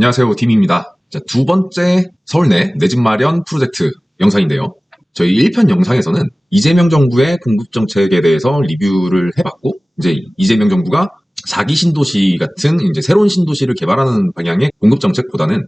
안녕하세요, 팀입니다. 자, 두 번째 서울 내 집 마련 프로젝트 영상인데요. 저희 1편 영상에서는 이재명 정부의 공급정책에 대해서 리뷰를 해봤고, 이제 이재명 정부가 4기 신도시 같은 이제 새로운 신도시를 개발하는 방향의 공급정책보다는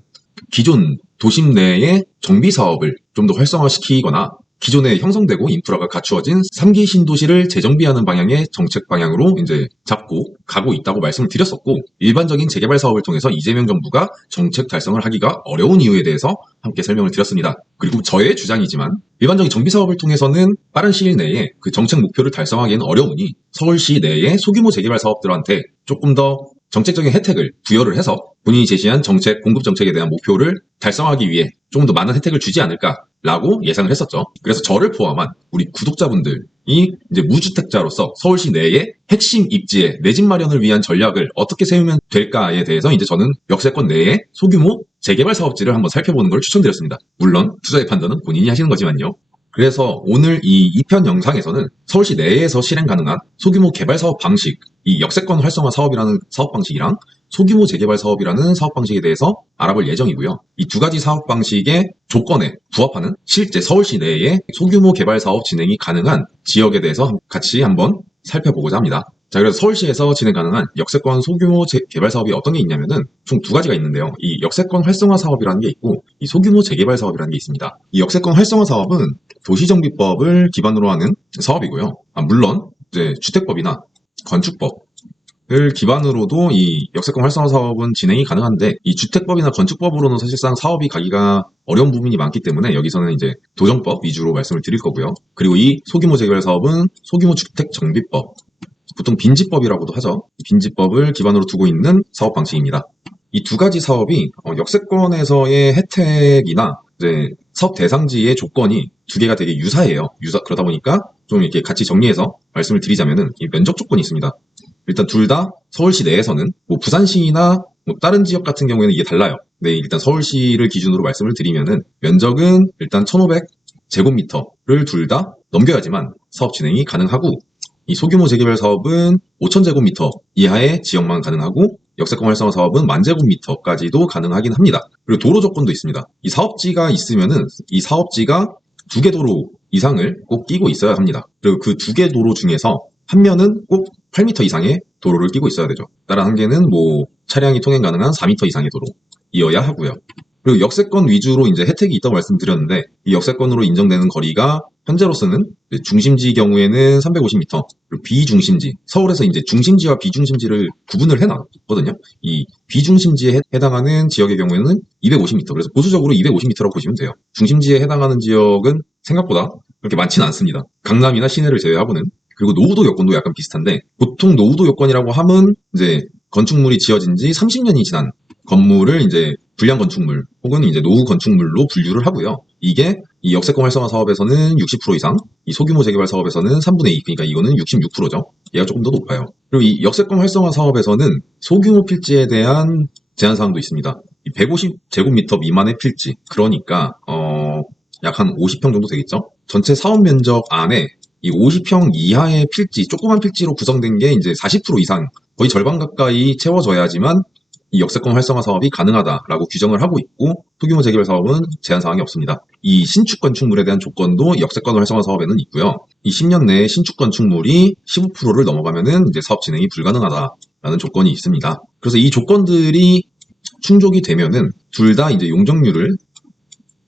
기존 도심 내의 정비 사업을 좀 더 활성화시키거나 기존에 형성되고 인프라가 갖추어진 3기 신도시를 재정비하는 방향의 정책 방향으로 이제 잡고 가고 있다고 말씀을 드렸었고, 일반적인 재개발 사업을 통해서 이재명 정부가 정책 달성을 하기가 어려운 이유에 대해서 함께 설명을 드렸습니다. 그리고 저의 주장이지만 일반적인 정비 사업을 통해서는 빠른 시일 내에 그 정책 목표를 달성하기에는 어려우니 서울시 내의 소규모 재개발 사업들한테 조금 더 정책적인 혜택을 부여를 해서 본인이 제시한 정책, 공급 정책에 대한 목표를 달성하기 위해 조금 더 많은 혜택을 주지 않을까라고 예상을 했었죠. 그래서 저를 포함한 우리 구독자분들이 이제 무주택자로서 서울시 내의 핵심 입지에 내 집 마련을 위한 전략을 어떻게 세우면 될까에 대해서 이제 저는 역세권 내에 소규모 재개발 사업지를 한번 살펴보는 걸 추천드렸습니다. 물론 투자의 판단은 본인이 하시는 거지만요. 그래서 오늘 이 2편 영상에서는 서울시 내에서 실행 가능한 소규모 개발 사업 방식, 이 역세권 활성화 사업이라는 사업 방식이랑 소규모 재개발 사업이라는 사업 방식에 대해서 알아볼 예정이고요. 이 두 가지 사업 방식의 조건에 부합하는 실제 서울시 내에 소규모 개발 사업 진행이 가능한 지역에 대해서 같이 한번 살펴보고자 합니다. 자, 그래서 서울시에서 진행 가능한 역세권 소규모 개발 사업이 어떤 게 있냐면은 총 두 가지가 있는데요. 이 역세권 활성화 사업이라는 게 있고 이 소규모 재개발 사업이라는 게 있습니다. 이 역세권 활성화 사업은 도시정비법을 기반으로 하는 사업이고요. 물론 이제 주택법이나 건축법을 기반으로도 이 역세권 활성화 사업은 진행이 가능한데, 이 주택법이나 건축법으로는 사실상 사업이 가기가 어려운 부분이 많기 때문에 여기서는 이제 도정법 위주로 말씀을 드릴 거고요. 그리고 이 소규모 재개발 사업은 소규모 주택 정비법, 보통 빈지법이라고도 하죠. 빈지법을 기반으로 두고 있는 사업 방식입니다. 이 두 가지 사업이 역세권에서의 혜택이나 이제 사업 대상지의 조건이 두 개가 되게 유사해요. 그러다 보니까 좀 이렇게 같이 정리해서 말씀을 드리자면은 이 면적 조건이 있습니다. 일단 둘 다 서울시 내에서는 뭐 부산시나 뭐 다른 지역 같은 경우에는 이게 달라요. 네, 일단 서울시를 기준으로 말씀을 드리면은 면적은 일단 1,500제곱미터를 둘 다 넘겨야지만 사업 진행이 가능하고, 이 소규모 재개발 사업은 5,000제곱미터 이하의 지역만 가능하고 역세권 활성화 사업은 10,000제곱미터까지도 가능하긴 합니다. 그리고 도로 조건도 있습니다. 이 사업지가 있으면은 이 사업지가 2개 도로 이상을 꼭 끼고 있어야 합니다. 그리고 그 2개 도로 중에서 한 면은 꼭 8m 이상의 도로를 끼고 있어야 되죠. 다른 한 개는 뭐 차량이 통행 가능한 4m 이상의 도로이어야 하고요. 그리고 역세권 위주로 이제 혜택이 있다고 말씀드렸는데, 이 역세권으로 인정되는 거리가 현재로서는 중심지 경우에는 350m, 그리고 비중심지, 서울에서 이제 중심지와 비중심지를 구분을 해놨거든요. 이 비중심지에 해당하는 지역의 경우에는 250m, 그래서 보수적으로 250m라고 보시면 돼요. 중심지에 해당하는 지역은 생각보다 그렇게 많지는 않습니다. 강남이나 시내를 제외하고는. 그리고 노후도 여건도 약간 비슷한데, 보통 노후도 여건이라고 하면 이제 건축물이 지어진 지 30년이 지난 건물을 이제 불량 건축물 혹은 이제 노후 건축물로 분류를 하고요. 이게 이 역세권 활성화 사업에서는 60% 이상, 이 소규모 재개발 사업에서는 3분의 2, 그러니까 이거는 66%죠. 얘가 조금 더 높아요. 그리고 이 역세권 활성화 사업에서는 소규모 필지에 대한 제한 사항도 있습니다. 150제곱미터 미만의 필지, 그러니까 약 한 50평 정도 되겠죠. 전체 사업 면적 안에 이 50평 이하의 필지, 조그만 필지로 구성된 게 이제 40% 이상, 거의 절반 가까이 채워져야지만 이 역세권 활성화 사업이 가능하다라고 규정을 하고 있고, 소규모 재개발 사업은 제한 사항이 없습니다. 이 신축 건축물에 대한 조건도 역세권 활성화 사업에는 있고요. 이 10년 내에 신축 건축물이 15%를 넘어가면은 이제 사업 진행이 불가능하다라는 조건이 있습니다. 그래서 이 조건들이 충족이 되면은 둘 다 이제 용적률을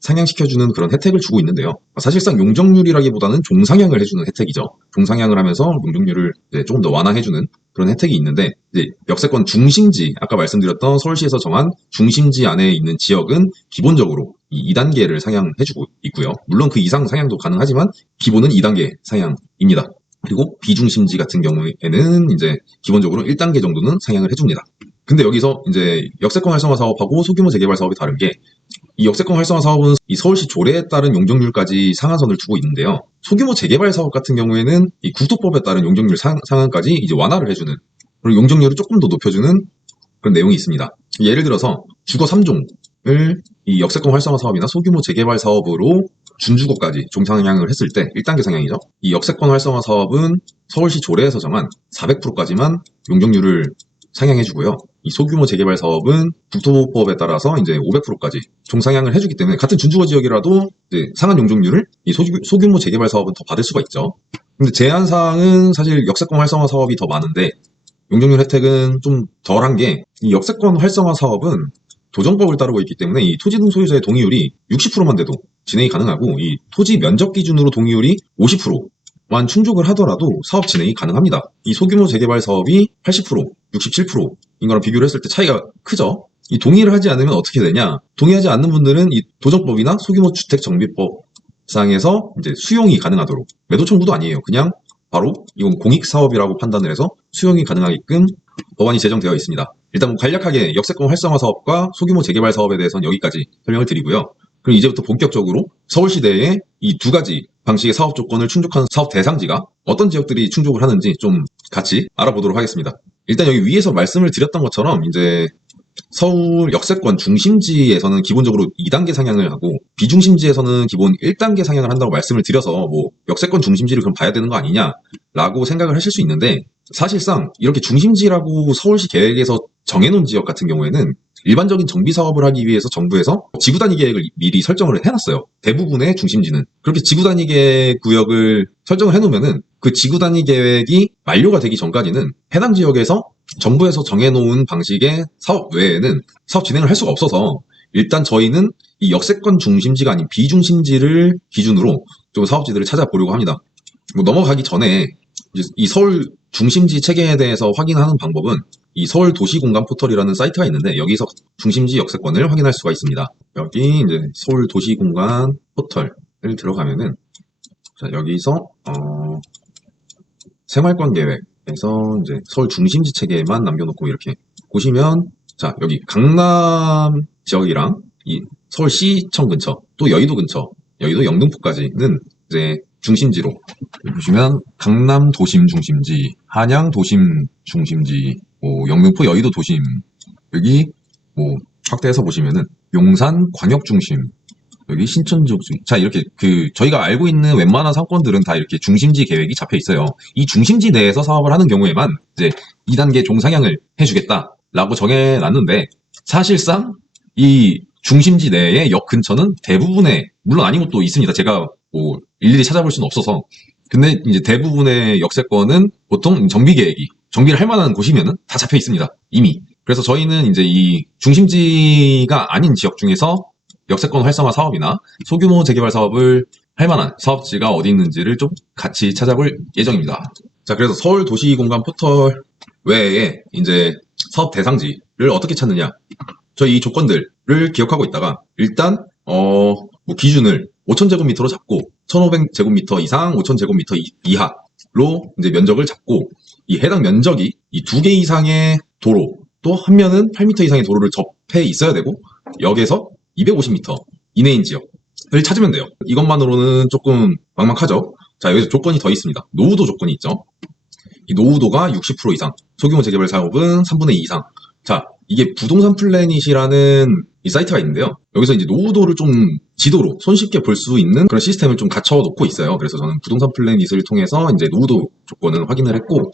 상향시켜주는 그런 혜택을 주고 있는데요. 사실상 용적률이라기보다는 종상향을 해주는 혜택이죠. 종상향을 하면서 용적률을 조금 더 완화해주는 그런 혜택이 있는데, 이제 역세권 중심지, 아까 말씀드렸던 서울시에서 정한 중심지 안에 있는 지역은 기본적으로 이 2단계를 상향해주고 있고요. 물론 그 이상 상향도 가능하지만 기본은 2단계 상향입니다. 그리고 비중심지 같은 경우에는 이제 기본적으로 1단계 정도는 상향을 해줍니다. 근데 여기서 이제 역세권 활성화 사업하고 소규모 재개발 사업이 다른 게, 이 역세권 활성화 사업은 이 서울시 조례에 따른 용적률까지 상한선을 두고 있는데요. 소규모 재개발 사업 같은 경우에는 이 국토법에 따른 용적률 상한까지 이제 완화를 해주는, 그리고 용적률을 조금 더 높여주는 그런 내용이 있습니다. 예를 들어서 주거 3종을 이 역세권 활성화 사업이나 소규모 재개발 사업으로 준주거까지 종상향을 했을 때 1단계 상향이죠. 이 역세권 활성화 사업은 서울시 조례에서 정한 400%까지만 용적률을 상향해주고요. 이 소규모 재개발 사업은 국토보호법에 따라서 이제 500%까지 종상향을 해주기 때문에 같은 준주거 지역이라도 이제 상한 용적률을 이 소규모 재개발 사업은 더 받을 수가 있죠. 근데 제한사항은 사실 역세권 활성화 사업이 더 많은데 용적률 혜택은 좀 덜한 게 이 역세권 활성화 사업은 도정법을 따르고 있기 때문에 이 토지 등 소유자의 동의율이 60%만 돼도 진행이 가능하고 이 토지 면적 기준으로 동의율이 50%만 충족을 하더라도 사업 진행이 가능합니다. 이 소규모 재개발 사업이 80%, 67%인 거랑 비교를 했을 때 차이가 크죠. 이 동의를 하지 않으면 어떻게 되냐? 동의하지 않는 분들은 이 도정법이나 소규모 주택 정비법 상에서 이제 수용이 가능하도록 매도 청구도 아니에요. 그냥 바로 이건 공익 사업이라고 판단을 해서 수용이 가능하게끔 법안이 제정되어 있습니다. 일단 뭐 간략하게 역세권 활성화 사업과 소규모 재개발 사업에 대해서는 여기까지 설명을 드리고요. 그럼 이제부터 본격적으로 서울시대의 이 두 가지 방식의 사업 조건을 충족하는 사업 대상지가 어떤 지역들이 충족을 하는지 좀 같이 알아보도록 하겠습니다. 일단 여기 위에서 말씀을 드렸던 것처럼 이제 서울 역세권 중심지에서는 기본적으로 2단계 상향을 하고 비중심지에서는 기본 1단계 상향을 한다고 말씀을 드려서 뭐 역세권 중심지를 그럼 봐야 되는 거 아니냐라고 생각을 하실 수 있는데 사실상 이렇게 중심지라고 서울시 계획에서 정해놓은 지역 같은 경우에는 일반적인 정비 사업을 하기 위해서 정부에서 지구 단위 계획을 미리 설정을 해놨어요. 대부분의 중심지는 그렇게 지구 단위 계획 구역을 설정을 해놓으면은 그 지구 단위 계획이 만료가 되기 전까지는 해당 지역에서 정부에서 정해놓은 방식의 사업 외에는 사업 진행을 할 수가 없어서 일단 저희는 이 역세권 중심지가 아닌 비중심지를 기준으로 좀 사업지들을 찾아보려고 합니다. 뭐 넘어가기 전에 이제 이 서울 중심지 체계에 대해서 확인하는 방법은 이 서울 도시공간 포털이라는 사이트가 있는데 여기서 중심지 역세권을 확인할 수가 있습니다. 여기 이제 서울 도시공간 포털을 들어가면은 자, 여기서 생활권 계획에서 이제 서울 중심지 체계만 남겨놓고 이렇게 보시면 자 여기 강남 지역이랑 이 서울시청 근처 또 여의도 근처 여의도 영등포까지는 이제 중심지로 보시면 강남 도심 중심지, 한양 도심 중심지, 뭐 영등포 여의도 도심 여기 뭐 확대해서 보시면은 용산 광역 중심 여기 신천 중심 자 이렇게 그 저희가 알고 있는 웬만한 상권들은 다 이렇게 중심지 계획이 잡혀 있어요. 이 중심지 내에서 사업을 하는 경우에만 이제 2단계 종상향을 해주겠다라고 정해놨는데 사실상 이 중심지 내의 역 근처는 대부분의 물론 아닌 것도 있습니다. 제가 뭐 일일이 찾아볼 수는 없어서 근데 이제 대부분의 역세권은 보통 정비 계획이 정비를 할 만한 곳이면은 다 잡혀 있습니다. 이미. 그래서 저희는 이제 이 중심지가 아닌 지역 중에서 역세권 활성화 사업이나 소규모 재개발 사업을 할 만한 사업지가 어디 있는지를 좀 같이 찾아볼 예정입니다. 자, 그래서 서울 도시공간 포털 외에 이제 사업 대상지를 어떻게 찾느냐. 저희 이 조건들을 기억하고 있다가 일단 뭐 기준을 5,000제곱미터로 잡고 1,500제곱미터 이상, 5,000제곱미터 이하로 이제 면적을 잡고 이 해당 면적이 이 2개 이상의 도로 또 한 면은 8m 이상의 도로를 접해 있어야 되고 역에서 250m 이내인 지역을 찾으면 돼요. 이것만으로는 조금 막막하죠. 자 여기서 조건이 더 있습니다. 노후도 조건이 있죠. 이 노후도가 60% 이상, 소규모 재개발 사업은 3분의 2 이상. 자 이게 부동산 플래닛이라는 이 사이트가 있는데요. 여기서 이제 노후도를 좀 지도로 손쉽게 볼 수 있는 그런 시스템을 좀 갖춰 놓고 있어요. 그래서 저는 부동산 플래닛을 통해서 이제 노후도 조건을 확인을 했고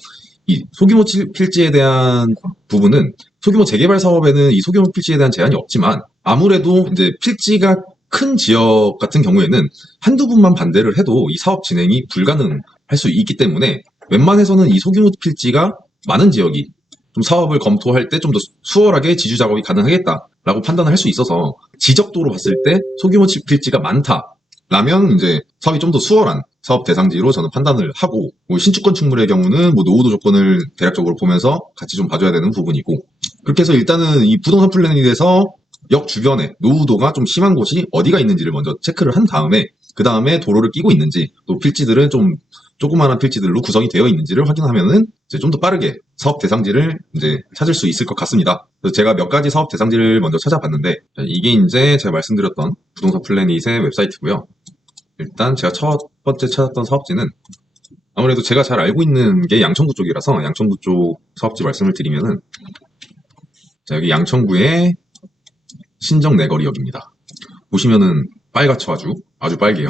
이 소규모 필지에 대한 부분은 소규모 재개발 사업에는 이 소규모 필지에 대한 제한이 없지만 아무래도 이제 필지가 큰 지역 같은 경우에는 한두 분만 반대를 해도 이 사업 진행이 불가능할 수 있기 때문에 웬만해서는 이 소규모 필지가 많은 지역이 좀 사업을 검토할 때 좀 더 수월하게 지주 작업이 가능하겠다라고 판단을 할 수 있어서 지적도로 봤을 때 소규모 필지가 많다라면 이제 사업이 좀 더 수월한 사업 대상지로 저는 판단을 하고 뭐 신축 건축물의 경우는 뭐 노후도 조건을 대략적으로 보면서 같이 좀 봐줘야 되는 부분이고 그렇게 해서 일단은 이 부동산 플래닛에서 역 주변에 노후도가 좀 심한 곳이 어디가 있는지를 먼저 체크를 한 다음에 그 다음에 도로를 끼고 있는지 또 필지들은 좀 조그마한 필지들로 구성이 되어 있는지를 확인하면은 이제 좀 더 빠르게 사업 대상지를 이제 찾을 수 있을 것 같습니다. 그래서 제가 몇 가지 사업 대상지를 먼저 찾아봤는데 이게 이제 제가 말씀드렸던 부동산 플래닛의 웹사이트고요. 일단 제가 첫 번째 찾았던 사업지는 아무래도 제가 잘 알고 있는 게 양천구 쪽이라서 양천구 쪽 사업지 말씀을 드리면은 자, 여기 양천구의 신정 내거리역입니다. 보시면은 빨갛죠 아주 빨개요.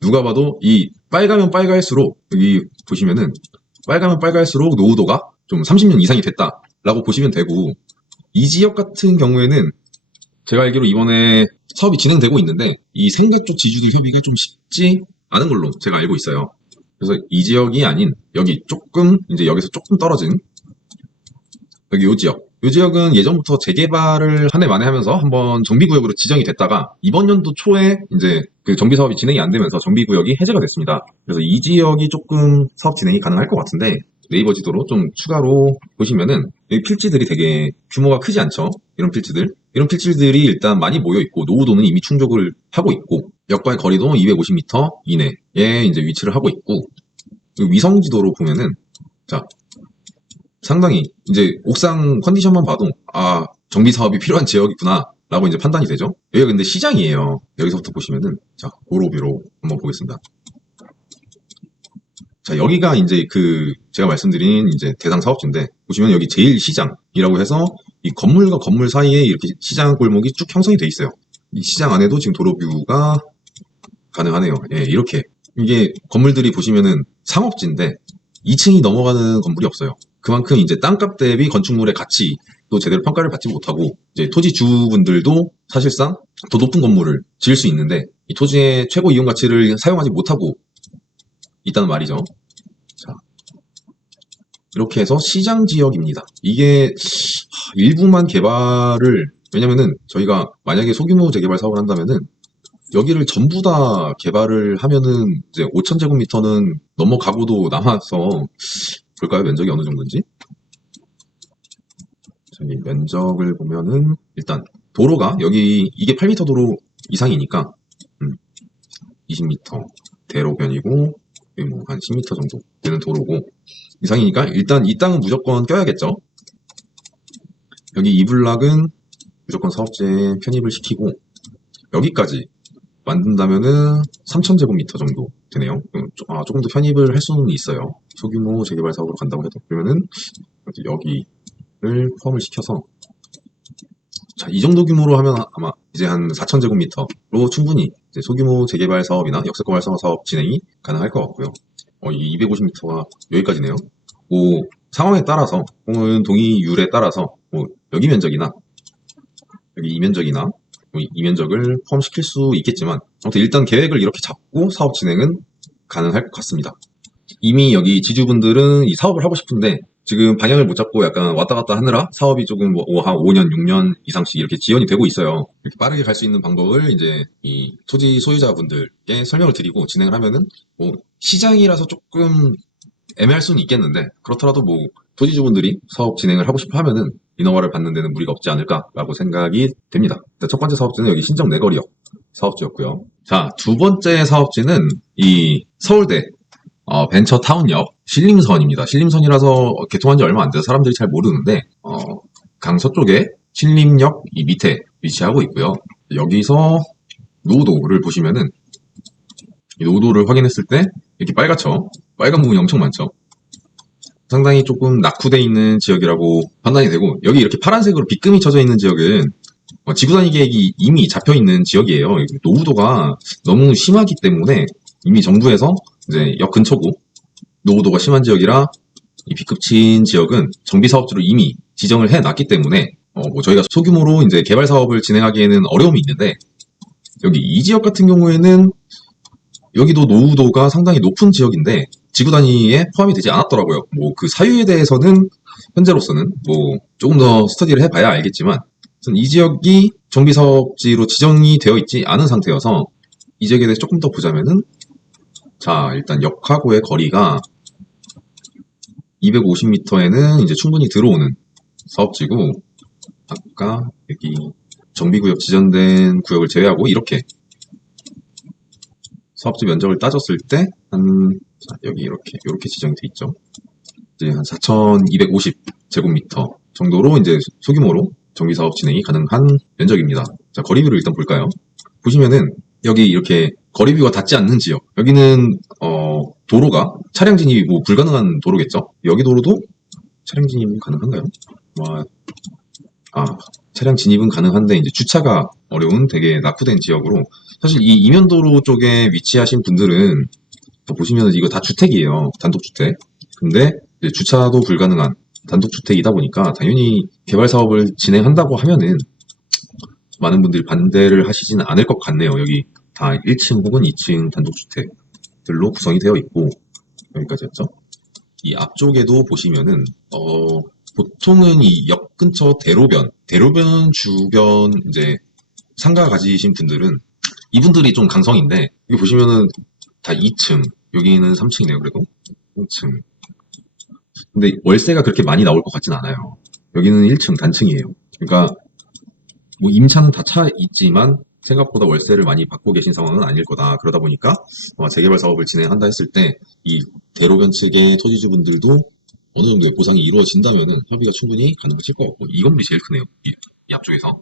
누가 봐도 이 빨가면 빨갈수록 여기 보시면은 빨가면 빨갈수록 노후도가 좀 30년 이상이 됐다 라고 보시면 되고, 이 지역 같은 경우에는 제가 알기로 이번에 사업이 진행되고 있는데 이 상가 쪽 지주들 협의가 좀 쉽지 않은 걸로 제가 알고 있어요. 그래서 이 지역이 아닌 여기 조금 이제 여기서 조금 떨어진 여기 요 지역. 요 지역은 예전부터 재개발을 한 해 만에 하면서 한번 정비구역으로 지정이 됐다가 이번 연도 초에 이제 그 정비 사업이 진행이 안 되면서 정비구역이 해제가 됐습니다. 그래서 이 지역이 조금 사업 진행이 가능할 것 같은데 네이버 지도로 좀 추가로 보시면은 여기 필지들이 되게 규모가 크지 않죠. 이런 필지들이 일단 많이 모여 있고 노후도는 이미 충족을 하고 있고 역과의 거리도 250m 이내에 이제 위치를 하고 있고 위성 지도로 보면은 자 상당히 이제 옥상 컨디션만 봐도 아 정비 사업이 필요한 지역이구나 라고 이제 판단이 되죠. 여기가 근데 시장이에요. 여기서부터 보시면은 자 고로뷰로 한번 보겠습니다. 자 여기가 이제 그 제가 말씀드린 이제 대상 사업지인데 보시면 여기 제1시장이라고 해서 이 건물과 건물 사이에 이렇게 시장 골목이 쭉 형성이 돼 있어요. 이 시장 안에도 지금 도로뷰가 가능하네요. 예, 이렇게 이게 건물들이 보시면은 상업지인데 2층이 넘어가는 건물이 없어요. 그만큼 이제 땅값 대비 건축물의 가치도 제대로 평가를 받지 못하고 이제 토지 주분들도 사실상 더 높은 건물을 지을 수 있는데 이 토지의 최고 이용 가치를 사용하지 못하고 있다는 말이죠. 자, 이렇게 해서 시장 지역입니다. 이게 일부만 개발을 왜냐면은 저희가 만약에 소규모 재개발 사업을 한다면은 여기를 전부 다 개발을 하면은 이제 5,000제곱미터는 넘어가고도 남아서 볼까요? 면적이 어느 정도인지? 저기 면적을 보면은 일단 도로가 여기 이게 8m 도로 이상이니까 20m 대로변이고 뭐 한 10m 정도 되는 도로고 이상이니까 일단 이 땅은 무조건 껴야겠죠. 여기 이 블락은 무조건 사업지에 편입을 시키고 여기까지 만든다면은 3,000제곱미터 정도 되네요. 조금 더 편입을 할 수는 있어요. 소규모 재개발 사업으로 간다고 해도 그러면은 여기를 포함을 시켜서 자, 이 정도 규모로 하면 아마 이제 한 4,000제곱미터로 충분히 이제 소규모 재개발 사업이나 역세권 활성화 사업 진행이 가능할 것 같고요. 이 250m가 여기까지네요. 뭐 상황에 따라서 혹은 동의율에 따라서 뭐 여기 면적이나 여기 이 면적이나 이 면적을 포함시킬 수 있겠지만 아무튼 일단 계획을 이렇게 잡고 사업 진행은 가능할 것 같습니다. 이미 여기 지주분들은 이 사업을 하고 싶은데 지금 방향을 못 잡고 약간 왔다 갔다 하느라 사업이 조금 한 5년, 6년 이상씩 이렇게 지연이 되고 있어요. 이렇게 빠르게 갈 수 있는 방법을 이제 이 토지 소유자분들께 설명을 드리고 진행을 하면은 뭐 시장이라서 조금 애매할 수는 있겠는데 그렇더라도 뭐 토지주분들이 사업 진행을 하고 싶어 하면은 인허가를 받는 데는 무리가 없지 않을까라고 생각이 됩니다. 첫 번째 사업지는 여기 신정 내거리역 사업지였고요. 자, 두 번째 사업지는 이 서울대 벤처타운역 신림선입니다. 신림선이라서 개통한 지 얼마 안 돼서 사람들이 잘 모르는데 강서쪽에 신림역 이 밑에 위치하고 있고요. 여기서 노도를 보시면은 이 노도를 확인했을 때 이렇게 빨갛죠? 빨간 부분이 엄청 많죠? 상당히 조금 낙후되어 있는 지역이라고 판단이 되고 여기 이렇게 파란색으로 빗금이 쳐져 있는 지역은 지구단위 계획이 이미 잡혀 있는 지역이에요. 노후도가 너무 심하기 때문에 이미 정부에서 이제 역 근처고 노후도가 심한 지역이라 이 B급 친 지역은 정비 사업지로 이미 지정을 해놨기 때문에 뭐 저희가 소규모로 이제 개발 사업을 진행하기에는 어려움이 있는데 여기 이 지역 같은 경우에는 여기도 노후도가 상당히 높은 지역인데 지구 단위에 포함이 되지 않았더라고요. 뭐 그 사유에 대해서는 현재로서는 뭐 조금 더 스터디를 해봐야 알겠지만 이 지역이 정비 사업지로 지정이 되어 있지 않은 상태여서 이 지역에 대해서 조금 더 보자면은 자 일단 역하고의 거리가 250m에는 이제 충분히 들어오는 사업지고 아까 여기 정비구역 지정된 구역을 제외하고 이렇게 사업지 면적을 따졌을 때 여기 이렇게 지정이 돼 있죠. 이제 한 4,250제곱미터 정도로 이제 소규모로 정비 사업 진행이 가능한 면적입니다. 자, 거리뷰를 일단 볼까요? 보시면은 여기 이렇게 거리뷰가 닿지 않는 지역. 여기는 도로가 차량 진입이 뭐 불가능한 도로겠죠. 여기 도로도 차량 진입이 가능한가요? 차량 진입은 가능한데 이제 주차가 어려운 되게 낙후된 지역으로 사실 이 이면도로 쪽에 위치하신 분들은 보시면 이거 다 주택이에요. 단독주택. 근데 이제 주차도 불가능한 단독주택이다 보니까 당연히 개발 사업을 진행한다고 하면은 많은 분들이 반대를 하시지는 않을 것 같네요. 여기 다 1층 혹은 2층 단독주택들로 구성이 되어 있고, 여기까지였죠. 이 앞쪽에도 보시면은 보통은 이 역 근처 대로변 주변 이제 상가 가지신 분들은 이분들이 좀 강성인데, 여기 보시면은 다 2층, 여기는 3층이네요. 그래도 3층. 근데 월세가 그렇게 많이 나올 것 같진 않아요. 여기는 1층 단층이에요. 그러니까 뭐 임차는 다 차 있지만 생각보다 월세를 많이 받고 계신 상황은 아닐 거다. 그러다 보니까 재개발 사업을 진행한다 했을 때 이 대로변 측의 토지주분들도 어느 정도의 보상이 이루어진다면은 협의가 충분히 가능하실 것 같고, 이 건물이 제일 크네요. 이 앞쪽에서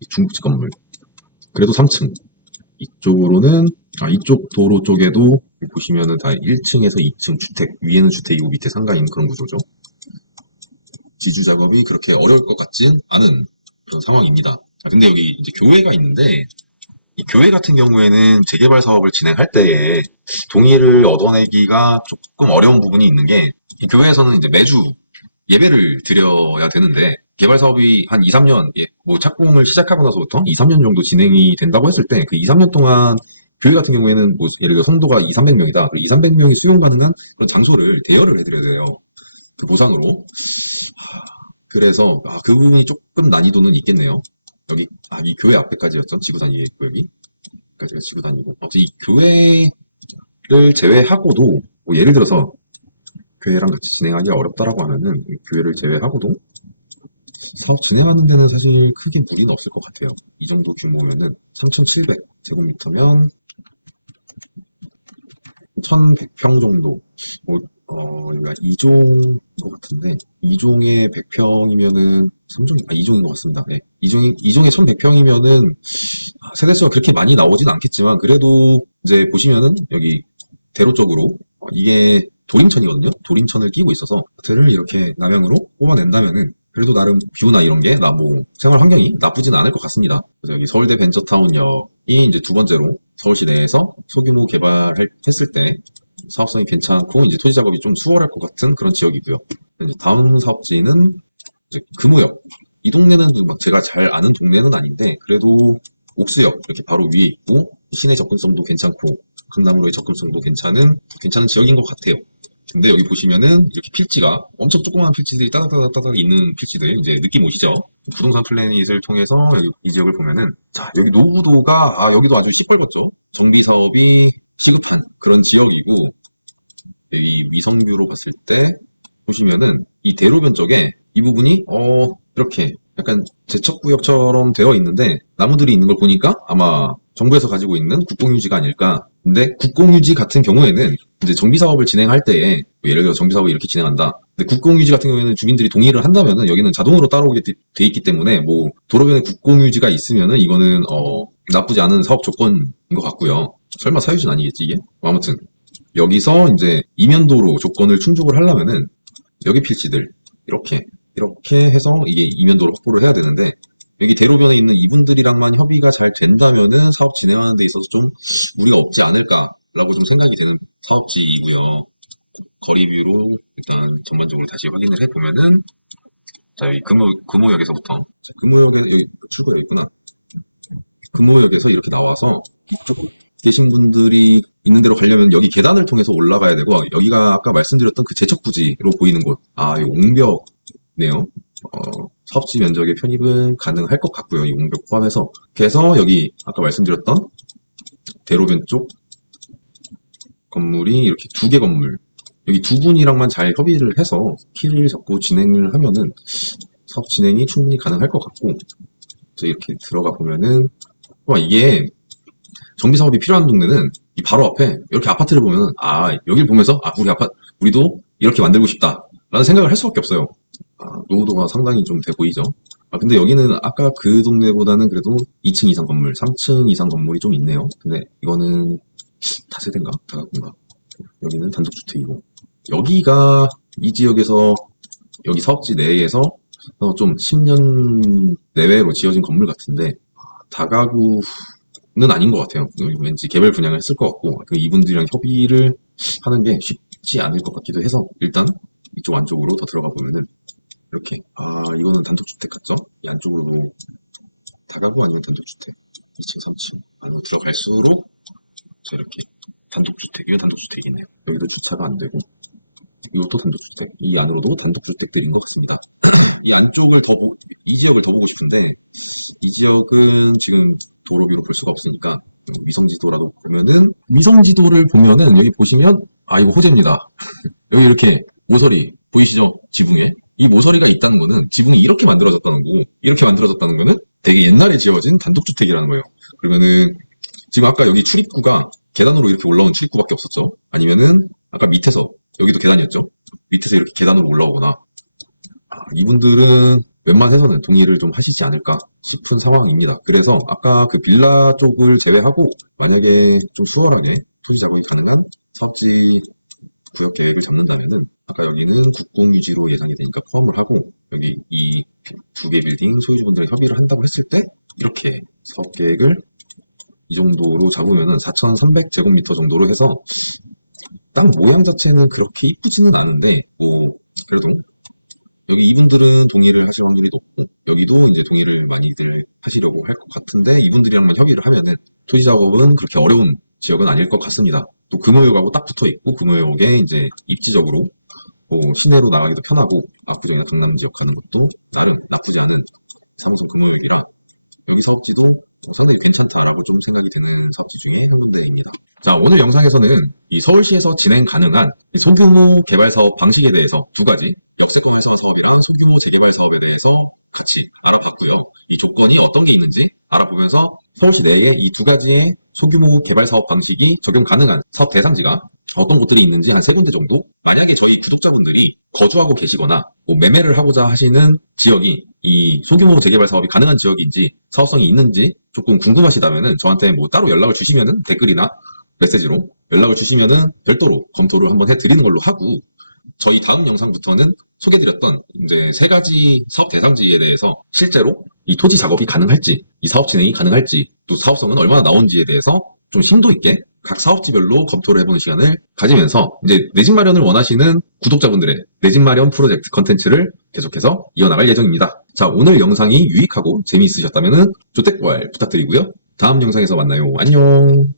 이 중국집 건물. 그래도 3층. 이쪽으로는 이쪽 도로 쪽에도 보시면은 다 1층에서 2층 주택, 위에는 주택이고 밑에 상가인 그런 구조죠. 지주 작업이 그렇게 어려울 것 같진 않은 그런 상황입니다. 근데 여기 이제 교회가 있는데, 이 교회 같은 경우에는 재개발 사업을 진행할 때에 동의를 얻어내기가 조금 어려운 부분이 있는 게, 이 교회에서는 이제 매주 예배를 드려야 되는데, 개발 사업이 한 2, 3년, 뭐 착공을 시작하고 나서부터 2, 3년 정도 진행이 된다고 했을 때, 그 2, 3년 동안 교회 같은 경우에는 뭐 예를 들어 성도가 2, 300명이다. 그리고 2, 300명이 수용 가능한 그런 장소를 대여를 해드려야 돼요. 그 보상으로. 그래서 그 부분이 조금 난이도는 있겠네요. 여기 이 교회 앞에까지였죠. 지구단위에 있고 여기까지가 지구단위고. 아무튼 이 교회를 제외하고도 뭐 예를 들어서 교회랑 같이 진행하기가 어렵다라고 하면은 이 교회를 제외하고도 사업 진행하는 데는 사실 크게 무리는 없을 것 같아요. 이 정도 규모면은 3,700제곱미터면 1,100평 정도. 여기가 2종인 것 같은데, 2종에 100평이면은 3종, 2종인 것 같습니다. 네. 2종에 1,100평이면은 세대수가 그렇게 많이 나오진 않겠지만, 그래도 이제 보시면은 여기 대로 쪽으로 이게 도림천이거든요. 도림천을 끼고 있어서 들을 이렇게 남향으로 뽑아낸다면은 그래도 나름 뷰나 이런 게 뭐 생활 환경이 나쁘진 않을 것 같습니다. 그래서 여기 서울대 벤처타운역이 이제 두 번째로 서울시 내에서 소규모 개발했을 때 사업성이 괜찮고 이제 토지 작업이 좀 수월할 것 같은 그런 지역이고요. 이제 다음 사업지는 이제 금호역. 이 동네는 막 제가 잘 아는 동네는 아닌데 그래도 옥수역 이렇게 바로 위에 있고 시내 접근성도 괜찮고 강남으로의 접근성도 괜찮은 지역인 것 같아요. 근데 여기 보시면은 이렇게 필지가 엄청 조그마한 필지들이 따닥따닥 있는 필지들, 이제 느낌 오시죠? 부동산 플래닛을 통해서 이 지역을 보면은, 자, 여기 노후도가 여기도 아주 시뻘겋죠? 정비 사업이 시급한 그런 지역이고, 여기 위성뷰로 봤을 때 보시면은 이 대로변 쪽에 이 부분이 이렇게 약간 제척구역처럼 되어 있는데 나무들이 있는 걸 보니까 아마 정부에서 가지고 있는 국공유지가 아닐까. 근데 국공유지 같은 경우에는 이제 정비 사업을 진행할 때에 예를 들어 정비 사업을 이렇게 진행한다. 근데 국공유지 같은 경우에는 주민들이 동의를 한다면은 여기는 자동으로 따라오게 돼 있기 때문에 뭐 도로변에 국공유지가 있으면은 이거는 나쁘지 않은 사업 조건인 것 같고요. 설마 사유지는 아니겠지 이게? 아무튼 여기서 이제 이면도로 조건을 충족을 하려면은 여기 필지들 이렇게 해서 이게 이면도로 확보를 해야 되는데 여기 대로변에 있는 이분들이랑만 협의가 잘 된다면은 사업 진행하는 데 있어서 좀 무리가 없지 않을까라고 좀 생각이 되는 사업지이고요. 거리뷰로 일단 전반적으로 다시 확인을 해보면은 자, 여기 금호역에서부터 금호역에 여기 출구가 여기 있구나. 금호역에서 이렇게 나와서 이쪽 계신 분들이 있는 데로 가려면 여기 계단을 통해서 올라가야 되고 여기가 아까 말씀드렸던 그 제척부지로 보이는 곳. 이 옹벽네요. 사업지 면적의 편입은 가능할 것 같고요. 이 옹벽 포함해서. 그래서 여기 아까 말씀드렸던 대로변 쪽 건물이 이렇게 두 개 건물. 여기 두 분이랑만 잘 협의를 해서 키를 잡고 진행을 하면은 사업 진행이 충분히 가능할 것 같고. 그래서 이렇게 들어가 보면은 이게 정비 사업이 필요한 동네는 이 바로 앞에 이렇게 아파트를 보면은 여길 보면서 우리도 이렇게 만들고 싶다 라는 생각을 할 수밖에 없어요. 노후도가 상당히 좀 돼 보이죠. 근데 여기는 아까 그 동네보다는 그래도 2층 이상 건물, 3층 이상 건물이 좀 있네요. 근데 이거는 다세대인가? 다가구인가? 여기는 단독주택이고 여기가 이 지역에서 여기 사업지 내에서 좀 10년 내외로 지어진 건물 같은데 다가구는 아닌 것 같아요. 왠지 개별 분양을 했을 것 같고 이분들이랑 협의를 하는 게 쉽지 않을 것 같기도 해서 일단 이쪽 안쪽으로 더 들어가 보면은 이렇게. 이거는 단독주택 같죠? 이 안쪽으로도 다가구 아니면 단독주택. 2층, 3층 안으로 들어갈수록 자, 이렇게 단독주택. 이건 단독주택이네요. 여기도 주차가 안 되고 이것도 단독주택. 이 안으로도 단독주택들인 것 같습니다. 이 안쪽을 이 지역을 더 보고 싶은데 이 지역은 지금 도로뷰로 볼 수가 없으니까 위성지도라도 보면은 위성지도를 보면은 여기 보시면 이거 호재입니다. 여기 이렇게 모서리 보이시죠? 지붕에 이 모서리가 있다는 거는 지붕이 이렇게 만들어졌다는 거고 이렇게 만들어졌다는 거는 되게 옛날에 지어진 단독주택이라는 거예요. 그러면은 지금 아까 여기 출입구가 계단으로 이렇게 올라온 출입구밖에 없었죠. 아니면은 아까 밑에서 여기도 계단이었죠. 밑에서 이렇게 계단으로 올라오거나 이분들은 웬만해서는 동의를 좀 하시지 않을까 싶은 상황입니다. 그래서 아까 그 빌라 쪽을 제외하고 만약에 좀 수월하게 토지 작업이 가능한 사업지 구역 계획을 잡는다면은 아까 여기는 국공유지로 예상이 되니까 포함을 하고 여기 이 두 개 빌딩 소유주분들이 협의를 한다고 했을 때 이렇게 사업 계획을 이 정도로 잡으면은 4,300제곱미터 정도로 해서 땅 모양 자체는 그렇게 이쁘지는 않은데 뭐 그래도 여기 이분들은 동의를 하실 확률이 높고 여기도 이제 동의를 많이들 하시려고 할 것 같은데 이분들이랑만 협의를 하면은 토지 작업은 그렇게 어려운 지역은 아닐 것 같습니다. 또 금호역하고 딱 붙어 있고 금호역에 이제 입지적으로 시내로 나가기도 편하고 압구정이나 강남 지역 가는 것도 나름 나쁘지 않은 3호선 금호역이라 여기 사업지도 상당히 괜찮다라고 좀 생각이 드는 사업지 중에 한 군데입니다. 자, 오늘 영상에서는 이 서울시에서 진행 가능한 소규모 개발 사업 방식에 대해서 두 가지 역세권 활성화 사업이랑 소규모 재개발 사업에 대해서 같이 알아봤고요. 이 조건이 어떤 게 있는지 알아보면서 서울시 내에 이 두 가지의 소규모 개발 사업 방식이 적용 가능한 사업 대상지가 어떤 곳들이 있는지 한 3군데 정도 만약에 저희 구독자분들이 거주하고 계시거나 매매를 하고자 하시는 지역이 이 소규모 재개발 사업이 가능한 지역인지 사업성이 있는지 조금 궁금하시다면은 저한테 따로 연락을 주시면은 댓글이나 메시지로 연락을 주시면은 별도로 검토를 한번 해드리는 걸로 하고 저희 다음 영상부터는 소개드렸던 이제 3가지 사업 대상지에 대해서 실제로 이 토지 작업이 가능할지 이 사업 진행이 가능할지 또 사업성은 얼마나 나온지에 대해서 좀 심도 있게 각 사업지별로 검토를 해보는 시간을 가지면서 이제 내 집 마련을 원하시는 구독자분들의 내 집 마련 프로젝트 컨텐츠를 계속해서 이어나갈 예정입니다. 자, 오늘 영상이 유익하고 재미있으셨다면 조댓글 부탁드리고요. 다음 영상에서 만나요. 안녕.